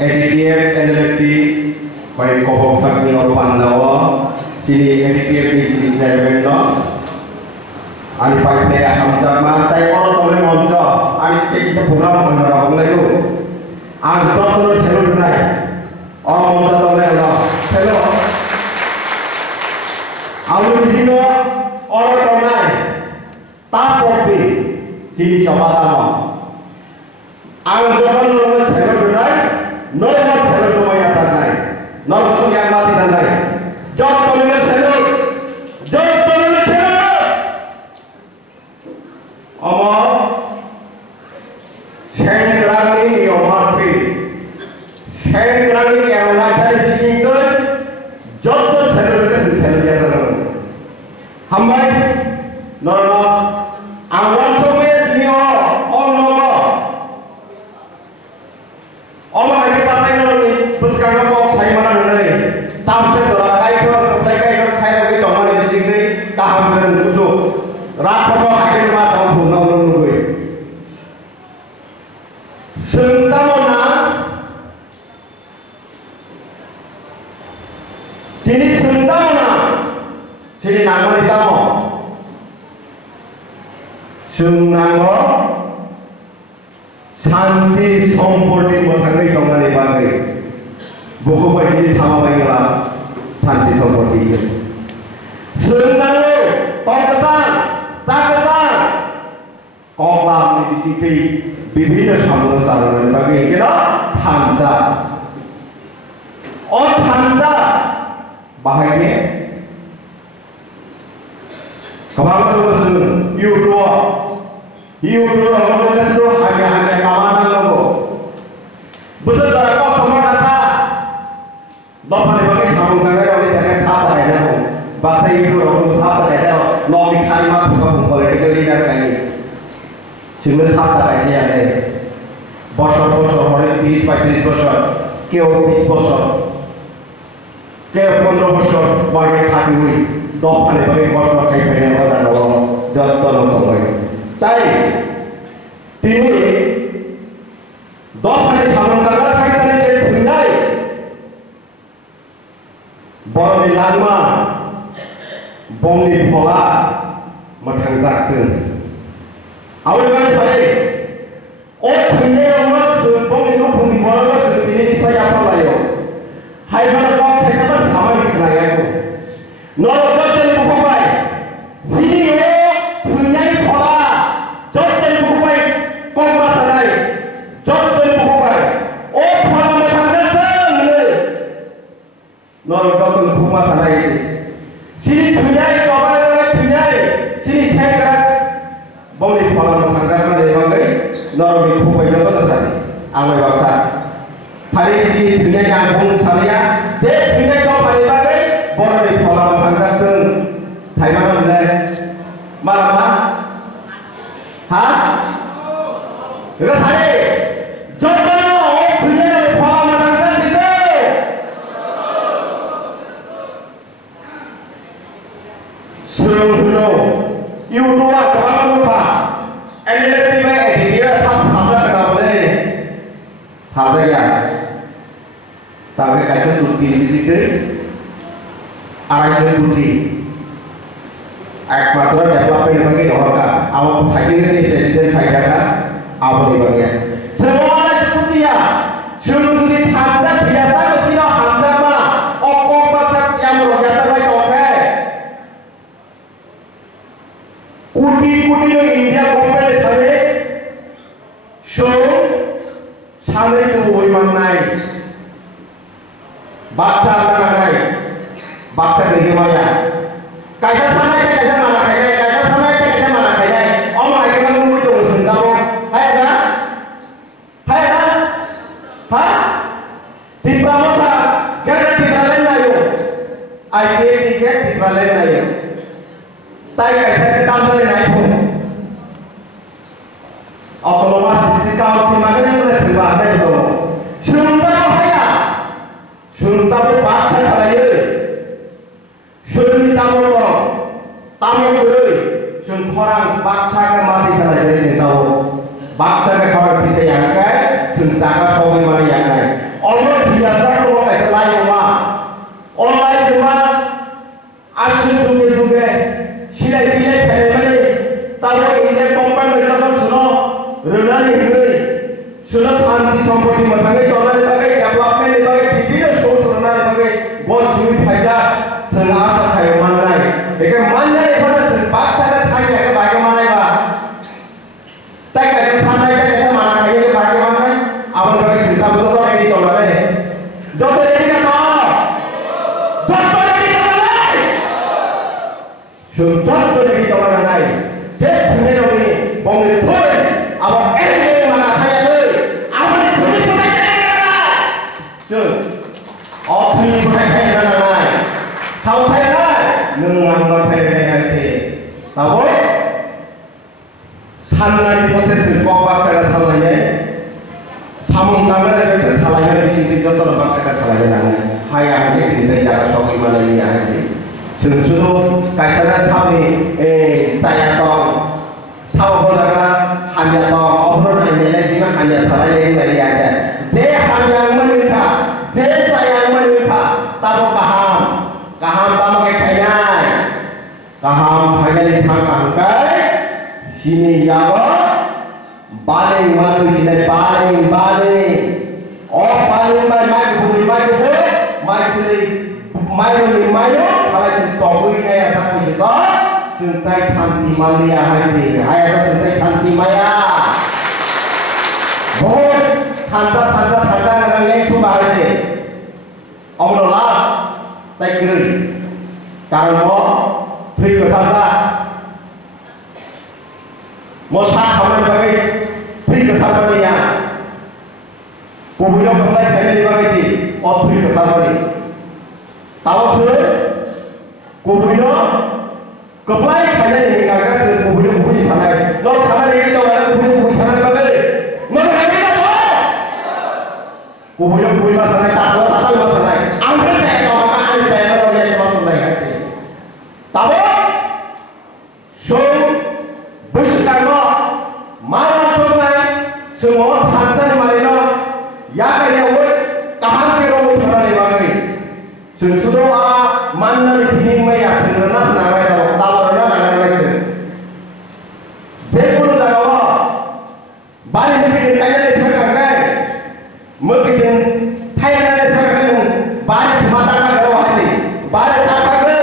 ADTF NLFT bai kobok thakni or pandawa sini ADTF ni sini chairman no ani pai play hamzat ma tai oro tole monjo ani te kita program bandara honglai tu ang tono chelo nai o monjo tole no chelo alu dino oro tonai ta kopi sini coba tama ang tono chelo nai no mas chelo no ya tanai no to yang mati tanai jot tole chelo jot tole chelo ama Shengrani Yomarpi Shengrani Kerala dari sini jodoh celebrasi celebrasi hambai normal awal sobat nio ono oma ini pasai normal puskanga kok saya mana nih tahu saya kai lagi tomal di sini taham dengan kusuk rakyat kok akhir mata bunga nunggu Sentana Tini sentana Sini nama ditamo Sunango Santi Sompurti Motangi Tongani Bangri Buku bagi sama baiklah Santi Sompurti Sunango Tongkesan Sakesan Koklam di sini বিভিন্ন সমস্যার বাকি এগুলো থামজা ও থামজা বাহাইকে কমান্ডার বসুন ইউটিউব আমাদের তো আগে আগে কামানা লোক বুঝতে তারা কত সময় আছে দফানে বাকি সামুদ্রে ওই জায়গায় সাত আছে দেখো বাসা ইউটিউব আমাদের সাত আছে দেখো লবি খাই মা ফুকা পলিটিক্যাল লিডার কাই Sehingga sahaja aja ada bosor hari 30-35 bosor, keo 20 bosor, keo 15 bosor, bagai kaki, dopan bagai bosor kayak pengen orang orang jatuh lontong lagi. Tapi, tini dopan sama negara kayak tadi jadi tinggal, bor di lama, bom di pola, matang zakun. Awal kali pada, oh punya orang sebong itu punya orang seperti ini saya apa layo, hai mana kau kesana sama di kelaya itu, nolok jadi buku baik, sini oh punya pola, jod jadi buku baik, kau masalah, jod jadi buku baik, oh pola macam datang ni, nolok jadi buku masalah ini, sini punya kau punya, sini saya Boleh pola mengangkat dari bagai normal itu banyak betul tadi. Amai bangsa. Hari ini dunia kampung saya, dunia kau pada bagai boleh pola mengangkat tu. Saya mana boleh? Malam hah? Kita hari jodoh dunia pola mengangkat itu. Sungguh, YouTube Harga tapi kasih suki di situ, arah sebuti, ekmatur developer bagi orang, awak haji ni presiden saya kan, awak dibagi. Semua seperti ya, sebelum ini harga biasa mesti lah harga mah, okok macam yang biasa lagi oke. Kuti India oke tapi, show Sampai itu memang naik, baksa mana naik, baksa bagaimana? Kaisa sana kaisa mana kaisa, kaisa sana kaisa mana kaisa. Oh mereka menunggu itu sendiri. Hai ada, hah? Di pramuka, kerana kita lain layu, IP tiket kita lain layu. Tapi kaisa kita lain naik pun. Otomatis jika si makanya sudah sebab itu, suntai bahaya, suntai paksa kaya, suntai tamu beri, sun orang paksa ke mati salah jadi tahu, paksa ke orang bisa yang kaya, sun jaga soal mari yang kaya. सम्पत्ति मोजाङै जनानै बागै डेभलपमेन्टनि बागै बिभिन्न सोर्सफोरनि बागै बसुनि फायदा जों आसा खायो माननाय बेखौ माननाय एबा जों बाक्साखौ सायनायखौ बागै माननायबा ताइकाजों साननाय ताइकाजों माना खायो बागै माननाय आबाद बागै सिन्ताबो रेडि जनानै जब रेडि का सुंदर रेडि जनानै जे थुने नङि बंनि थोय आबाद एरे माना खायो आबाद थुनि फुनाय जों अथुनि फुनाय खायो नालाय थावथायनाय नों आं बाथायनाय नायसे ताबो साननानै प्रटेस्ट कक बाक्साखौ सालायनाय सामुं थांनानै बेखौ सालायनानै सिंथि जतन बाक्साखौ सालायनानै हाया हाय सिंथि जागा सगै मालायनि आहाय जों सुदु कायसाना थावनि जाया दं साव बजागा हामिया दं अब्र नायनायलाय जिमा हामिया सालायनाय बायदि आजा जे हामिया मोनैखा जे जाया मोनैखा ताबो गाहाम ताबो खायनाय गाहाम खायनाय थांखांबाय सिनि याबो बालें माथो सिनाय बालें अ बालें माइ सुरै माइनि माइनो खालायसिन चौगैनाय आसा फैयो जोंथाय शान्ति मालिया हायसे हाया जोंथाय शान्ति माया बहुत थांजा नांनाय समा हायसे अमनो लास्ट ताइक्रै कारण थैखो साजा मोसा खालामनाय बागै थैखो सारनाया बबेयाव थांलाय फैलायनि बागै थैखो सारनाय तावसो बबेयाव गोब्लाय फैलायनि गागासो बबेयाव थानाय न' थानाय रेडि दं आरो बबेयाव थानाय बागै न' रेडि दं बबेयाव थानाय तातो थानाय आंबो जाया दं आं जाया दं या समा थानाय ताबो जों बैसागो माराथनाय समाव थानसालि मारिनो यागायावबो गाहाम केराव थानानै बागै जों सुदुआ माननानै सिनिं माया जोंना नांनाय दं तावरना नांनायसो जेखुनु जागाव बारिनिफ्राय गायनानै थांगांनाय मोखिजों थायनानै थांगांनाय बारि माता गाव हायसै बारि ताकागो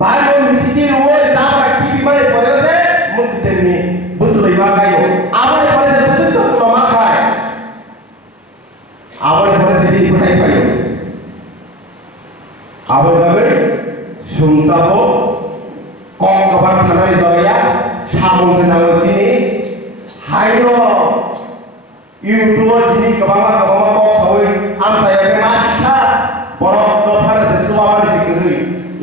बारि मिसिति रुव जाबा किबि माने परेसे मुखिजोंनि बुसुलैबा गायो आबाद परेसे बुसुतो मा खाय आबाद परेसे दी फुटाय फायो आबाद बागै सुंताबो कम गोबां थानाय जया सामुं नांगौसिनि हायनो इउटुबाव सिनि गोबां सावै आमथाय मासा बरफ दफारसे सुवाबानि सिगै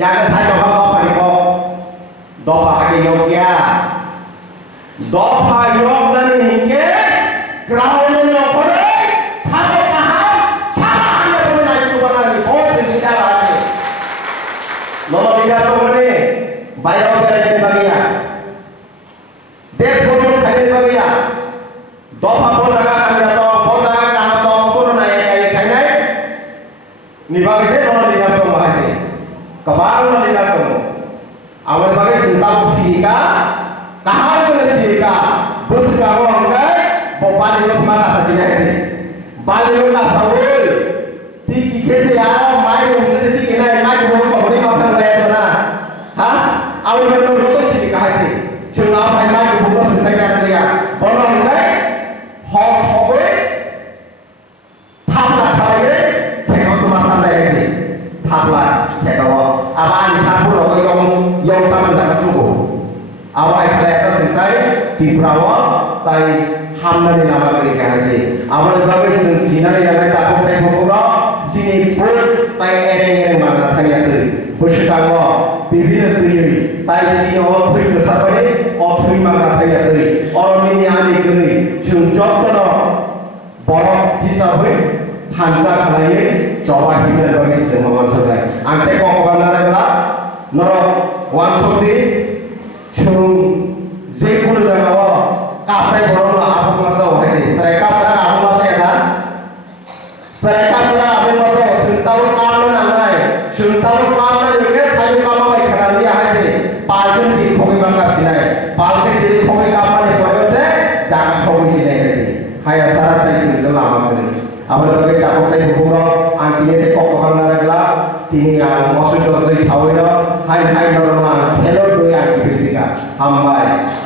यागा साइ दफा दफानिखौ दफा हागे योग्या दफा योगदानि हिंगे ग्राउंड नखरै साबो गाहाम साबा हागे नाय सुबानानि बहुत सिदा लागे नलबिगा दंने बायराव बेरायनो बागैया देश बदल खायनो बागैया दफा बजागा खायना दं बजागा गाहाम दं कोरोना गाय खायनाय निबागैसे नलबिगा दं हायसे गोबां नलबिगा दं आवर बागै सिन्ता सिका गाहाम गोले सिका बुसगाव अंगाय बपालिनो माना साजिनाय बालिनो लासावै तिकी केसे याव माइ उंगसे तिकी नाय माइ बो बनि माथां लाया ना हा आवर बागै रोको सिका हायसे जोंना माइ माइ बो सुनाय गारलिया बनो अंगाय ह हबै थाबला खालायै फेगाव समा सानलाय हायसे थाबला फेगाव आबान सापुरो यong saman jaga subuh awai kalaya sentai di prawa tai hamnani nama mereka haji awal bagai sinari dan tak pakai bukura sini pun tai ereng mana tanya tu bersetangga bibir tu tai sini orang tu besar orang tu mana tanya tu orang ini ani tu junjok tu borok hisap thansa kalaya coba hidup bagi semua manusia ante kau kawan adalah noro वानसोती जों जेखुनु जायगायाव काफे बर'नो आबुं मासाव हायसे सरायकाफोरा आबुं मासाया सरायकाफोरा आबुं मासाव सुंताव कामनो नांनाय सुंताव कामनो निके सायु कामा बाय खानानि हायसे पालके सि खोगै मांगा सिनाय पालके सि खोगै कामानि परेसे जागा खोगै सिनाय हायसे हाया सारा Abang sebagai cakap saya hubungan antinya te kok bangga regla tini yang maksud dari sawit hai normal selo dua yang kipilika hambai